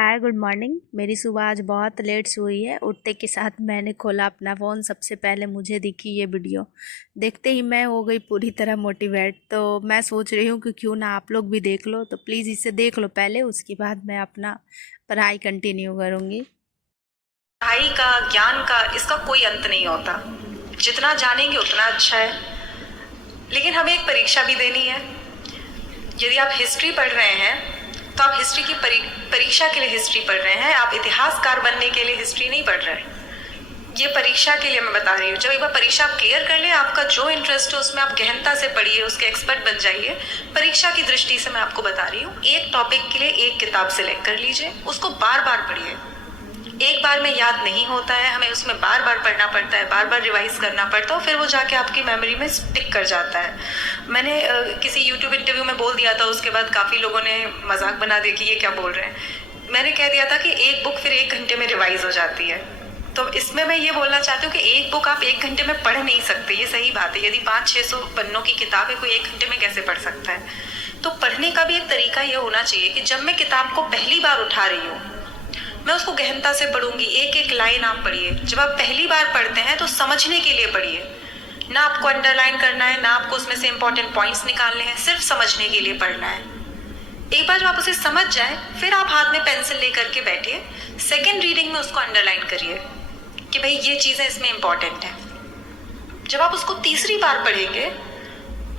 Hi good morning. मेरी सुबह आज बहुत लेट से हुई है। उठते के साथ मैंने खोला अपना फ़ोन, सबसे पहले मुझे दिखी ये वीडियो। देखते ही मैं हो गई पूरी तरह मोटिवेट। तो मैं सोच रही हूँ कि क्यों ना आप लोग भी देख लो। तो प्लीज़ इसे देख लो पहले, उसके बाद मैं अपना पढ़ाई कंटिन्यू करूँगी। पढ़ाई का, ज्ञान का, इसका कोई अंत नहीं होता। जितना जानेंगे उतना अच्छा है। लेकिन हमें एक परीक्षा भी देनी है। यदि आप हिस्ट्री पढ़ रहे हैं तो आप हिस्ट्री की परीक्षा के लिए हिस्ट्री पढ़ रहे हैं। आप इतिहासकार बनने के लिए हिस्ट्री नहीं पढ़ रहे। ये परीक्षा के लिए मैं बता रही हूँ। जब एक बार परीक्षा आप क्लियर कर लें, आपका जो इंटरेस्ट है उसमें आप गहनता से पढ़िए, उसके एक्सपर्ट बन जाइए। परीक्षा की दृष्टि से मैं आपको बता रही हूँ, एक टॉपिक के लिए एक किताब सेलेक्ट कर लीजिए, उसको बार बार पढ़िए। एक बार में याद नहीं होता है, हमें उसमें बार बार पढ़ना पड़ता है, बार बार रिवाइज करना पड़ता है, और फिर वो जाके आपकी मेमोरी में स्टिक कर जाता है। मैंने किसी यूट्यूब इंटरव्यू में बोल दिया था, उसके बाद काफ़ी लोगों ने मजाक बना दिया कि ये क्या बोल रहे हैं। मैंने कह दिया था कि एक बुक फिर 1 घंटे में रिवाइज हो जाती है। तो इसमें मैं ये बोलना चाहती हूँ कि एक बुक आप 1 घंटे में पढ़ नहीं सकते, ये सही बात है। यदि 500-600 पन्नों की किताब है, कोई 1 घंटे में कैसे पढ़ सकता है। तो पढ़ने का भी एक तरीका ये होना चाहिए कि जब मैं किताब को पहली बार उठा रही हूँ, मैं उसको गहनता से पढ़ूंगी। एक एक लाइन आप पढ़िए। जब आप पहली बार पढ़ते हैं तो समझने के लिए पढ़िए, ना आपको अंडरलाइन करना है, ना आपको उसमें से इंपॉर्टेंट पॉइंट्स निकालने हैं, सिर्फ समझने के लिए पढ़ना है। एक बार जब आप उसे समझ जाए, फिर आप हाथ में पेंसिल लेकर के बैठिए, सेकेंड रीडिंग में उसको अंडरलाइन करिए कि भाई ये चीज़ें इसमें इंपॉर्टेंट है। जब आप उसको तीसरी बार पढ़ेंगे,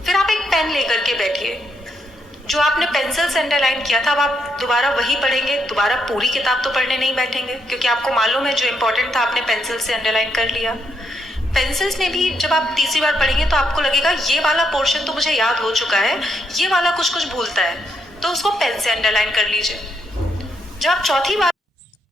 फिर आप एक पेन लेकर के बैठिए। जो आपने पेंसिल से अंडरलाइन किया था, अब आप दोबारा वही पढ़ेंगे। दोबारा पूरी किताब तो पढ़ने नहीं बैठेंगे, क्योंकि आपको मालूम है जो इंपॉर्टेंट था आपने पेंसिल से अंडरलाइन कर लिया। पेंसिल्स में भी जब आप तीसरी बार पढ़ेंगे तो आपको लगेगा ये वाला पोर्शन तो मुझे याद हो चुका है, ये वाला कुछ कुछ भूलता है, तो उसको पेन से अंडरलाइन कर लीजिए। जब आप चौथी बार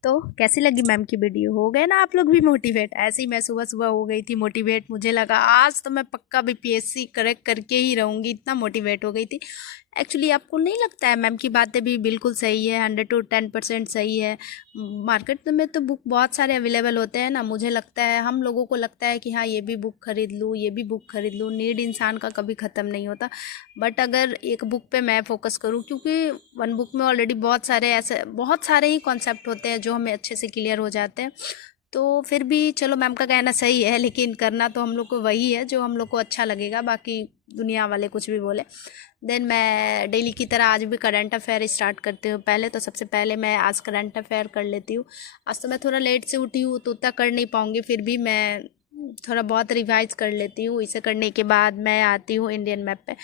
तो कैसी लगी मैम की वीडियो? हो गए ना आप लोग भी मोटिवेट? ऐसे ही मैं सुबह सुबह हो गई थी मोटिवेट। मुझे लगा आज तो मैं पक्का बीपीएससी क्रैक करके ही रहूँगी, इतना मोटिवेट हो गई थी। एक्चुअली आपको नहीं लगता है मैम की बातें भी बिल्कुल सही है? 100 to 10% सही है। मार्केट में तो बुक बहुत सारे अवेलेबल होते हैं ना। मुझे लगता है, हम लोगों को लगता है कि हाँ ये भी बुक खरीद लूँ, ये भी बुक खरीद लूँ। नीड इंसान का कभी ख़त्म नहीं होता। बट अगर एक बुक पे मैं फोकस करूँ, क्योंकि वन बुक में ऑलरेडी बहुत सारे ही कॉन्सेप्ट होते हैं जो हमें अच्छे से क्लियर हो जाते हैं। तो फिर भी चलो, मैम का कहना सही है, लेकिन करना तो हम लोग को वही है जो हम लोग को अच्छा लगेगा, बाकी दुनिया वाले कुछ भी बोले। देन मैं डेली की तरह आज भी करंट अफेयर स्टार्ट करती हूँ। पहले तो सबसे पहले मैं आज करंट अफेयर कर लेती हूँ। आज तो मैं थोड़ा लेट से उठी हूँ तो उतना कर नहीं पाऊँगी, फिर भी मैं थोड़ा बहुत रिवाइज कर लेती हूँ। इसे करने के बाद मैं आती हूँ इंडियन मैप पे।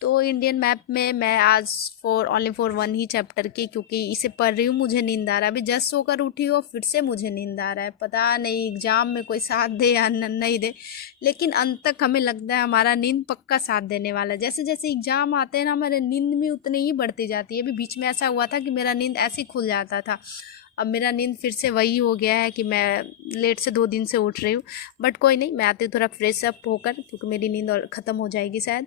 तो इंडियन मैप में मैं आज फॉर वन ही चैप्टर की, क्योंकि इसे पढ़ रही हूँ, मुझे नींद आ रहा है। अभी जस्ट सोकर उठी हो, फिर से मुझे नींद आ रहा है। पता नहीं एग्जाम में कोई साथ दे या नहीं दे, लेकिन अंत तक हमें लगता है हमारा नींद पक्का साथ देने वाला है। जैसे जैसे एग्जाम आते हैं ना, हमारे नींद में उतनी ही बढ़ती जाती है। अभी बीच में ऐसा हुआ था कि मेरा नींद ऐसे ही खुल जाता था। अब मेरा नींद फिर से वही हो गया है कि मैं लेट से 2 दिन से उठ रही हूँ। बट कोई नहीं, मैं आती हूँ थोड़ा फ्रेश अप होकर, क्योंकि मेरी नींद और ख़त्म हो जाएगी शायद।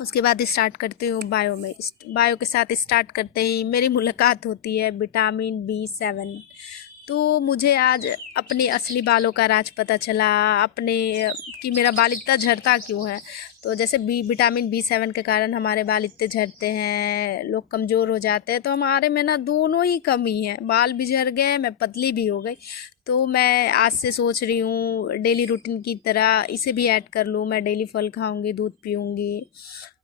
उसके बाद स्टार्ट करती हूँ बायो में। बायो के साथ स्टार्ट करते ही मेरी मुलाकात होती है विटामिन B7। तो मुझे आज अपने असली बालों का राज पता चला, अपने कि मेरा बाल इतना झड़ता क्यों है। तो जैसे विटामिन B7 के कारण हमारे बाल इतने झड़ते हैं, लोग कमज़ोर हो जाते हैं। तो हमारे में ना दोनों ही कमी है, बाल भी झड़ गए, मैं पतली भी हो गई। तो मैं आज से सोच रही हूँ डेली रूटीन की तरह इसे भी ऐड कर लूँ। मैं डेली फल खाऊंगी, दूध पीऊँगी,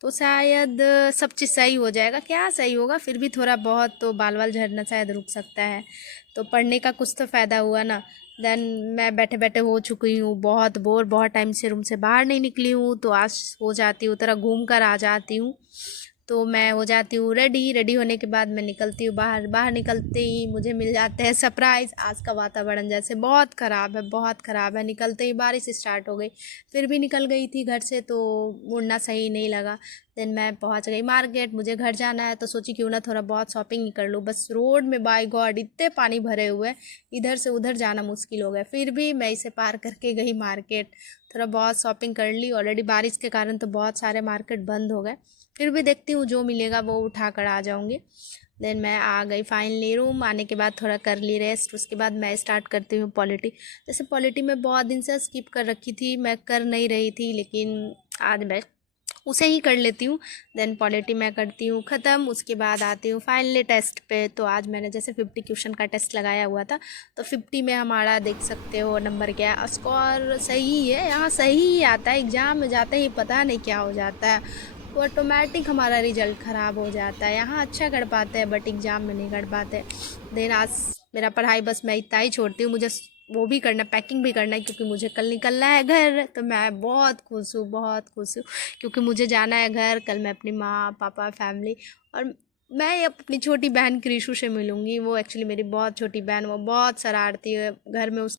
तो शायद सब चीज़ सही हो जाएगा। क्या सही होगा, फिर भी थोड़ा बहुत तो बाल वाल झड़ना शायद रुक सकता है। तो पढ़ने का कुछ तो फ़ायदा हुआ ना। देन मैं बैठे बैठे हो चुकी हूँ बहुत बोर, बहुत टाइम से रूम से बाहर नहीं निकली हूँ। तो आज हो जाती हूँ, थोड़ा घूम कर आ जाती हूँ। तो मैं हो जाती हूँ रेडी। रेडी होने के बाद मैं निकलती हूँ बाहर। बाहर निकलते ही मुझे मिल जाते हैं सरप्राइज़। आज का वातावरण जैसे बहुत ख़राब है, बहुत ख़राब है। निकलते ही बारिश स्टार्ट हो गई, फिर भी निकल गई थी घर से, तो मुड़ना सही नहीं लगा। देन मैं पहुंच गई मार्केट, मुझे घर जाना है, तो सोची क्यों ना थोड़ा बहुत शॉपिंग ही कर लूँ। बस रोड में बाय गॉड इतने पानी भरे हुए हैं, इधर से उधर जाना मुश्किल हो गया। फिर भी मैं इसे पार करके गई मार्केट, थोड़ा बहुत शॉपिंग कर ली। ऑलरेडी बारिश के कारण तो बहुत सारे मार्केट बंद हो गए, फिर भी देखती हूँ जो मिलेगा वो उठा कर आ जाऊँगी। देन मैं आ गई फाइनली रूम। आने के बाद थोड़ा कर ली रेस्ट। उसके बाद मैं स्टार्ट करती हूँ पॉलिटी। जैसे पॉलिटी में बहुत दिन से स्किप कर रखी थी, मैं कर नहीं रही थी, लेकिन आज मैं उसे ही कर लेती हूँ। देन पॉलिटी मैं करती हूँ ख़त्म। उसके बाद आती हूँ फाइनली टेस्ट पे। तो आज मैंने जैसे 50 क्वेश्चन का टेस्ट लगाया हुआ था, तो 50 में हमारा देख सकते हो नंबर क्या है, स्कोर सही है। यहाँ सही ही आता है, एग्ज़ाम में जाते ही पता नहीं क्या हो जाता है, वो ऑटोमेटिक हमारा रिजल्ट ख़राब हो जाता है। यहाँ अच्छा कर पाते हैं बट एग्ज़ाम में नहीं कर पाते। देन आज मेरा पढ़ाई बस मैं इतना ही छोड़ती हूँ। मुझे वो भी करना, पैकिंग भी करना है, क्योंकि मुझे कल निकलना है घर। तो मैं बहुत खुश हूँ, बहुत खुश हूँ, क्योंकि मुझे जाना है घर। कल मैं अपनी माँ पापा फैमिली और मैं अपनी छोटी बहन क्रिशु से मिलूँगी। वो एक्चुअली मेरी बहुत छोटी बहन, वो बहुत शरारती है घर में। उस